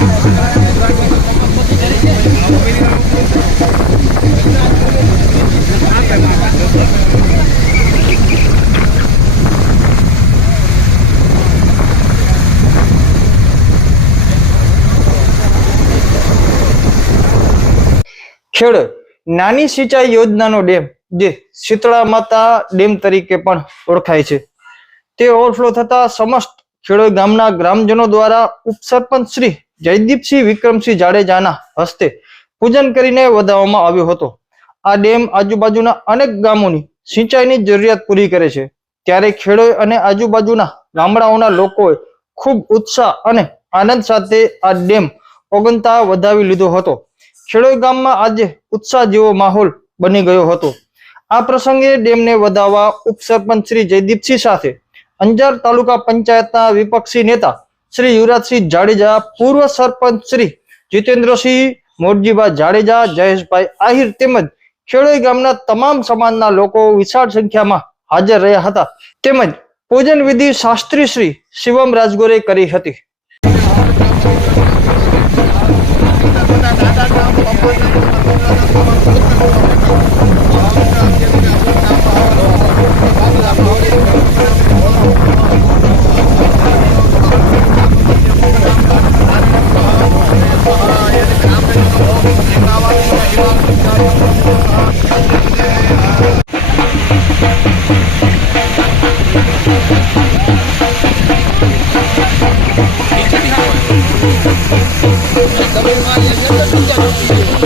ખેડ નાની સિંચાઈ યોજનાનો ડેમ જે શીતળા માતા ડેમ તરીકે પણ ઓળખાય છે તે ઓવરફ્લો થતા સમસ્ત ખેડોઈ ગામના ગ્રામજનો દ્વારા ઉપસરપંચ શ્રી જયદીપસિંહ વિક્રમસિંહ જાડેજાના હસ્તે પૂજન કરીને વધાવવામાં આવ્યો હતો। આ ડેમ આજુબાજુના અનેક ગામોની સિંચાઈની જરૂરિયાત પૂરી કરે છે, ત્યારે ખેડોઈ અને આજુબાજુના ગામડાઓના લોકોએ ખૂબ ઉત્સાહ અને આનંદ સાથે આ ડેમ ઓગનતા વધાવી લીધો હતો। ખેડોઈ ગામમાં આજે ઉત્સાહ જેવો માહોલ બની ગયો હતો। આ પ્રસંગે ડેમને વધાવવા ઉપસરપંચ શ્રી જયદીપસિંહ સાથે અંજાર તાલુકા પંચાયતના વિપક્ષી નેતા શ્રી યુવરાજસિંહ જાડેજા, પૂર્વ સરપંચ શ્રી જીતેન્દ્રસિંહ મોરજીભા જાડેજા, જયેશભાઈ આહિર તેમજ ખેડોઈ ગામના તમામ સમાજના લોકો વિશાળ સંખ્યામાં હાજર રહ્યા હતા તેમજ પૂજન વિધિ શાસ્ત્રી શ્રી શિવમ રાજગોરે કરી હતી। Double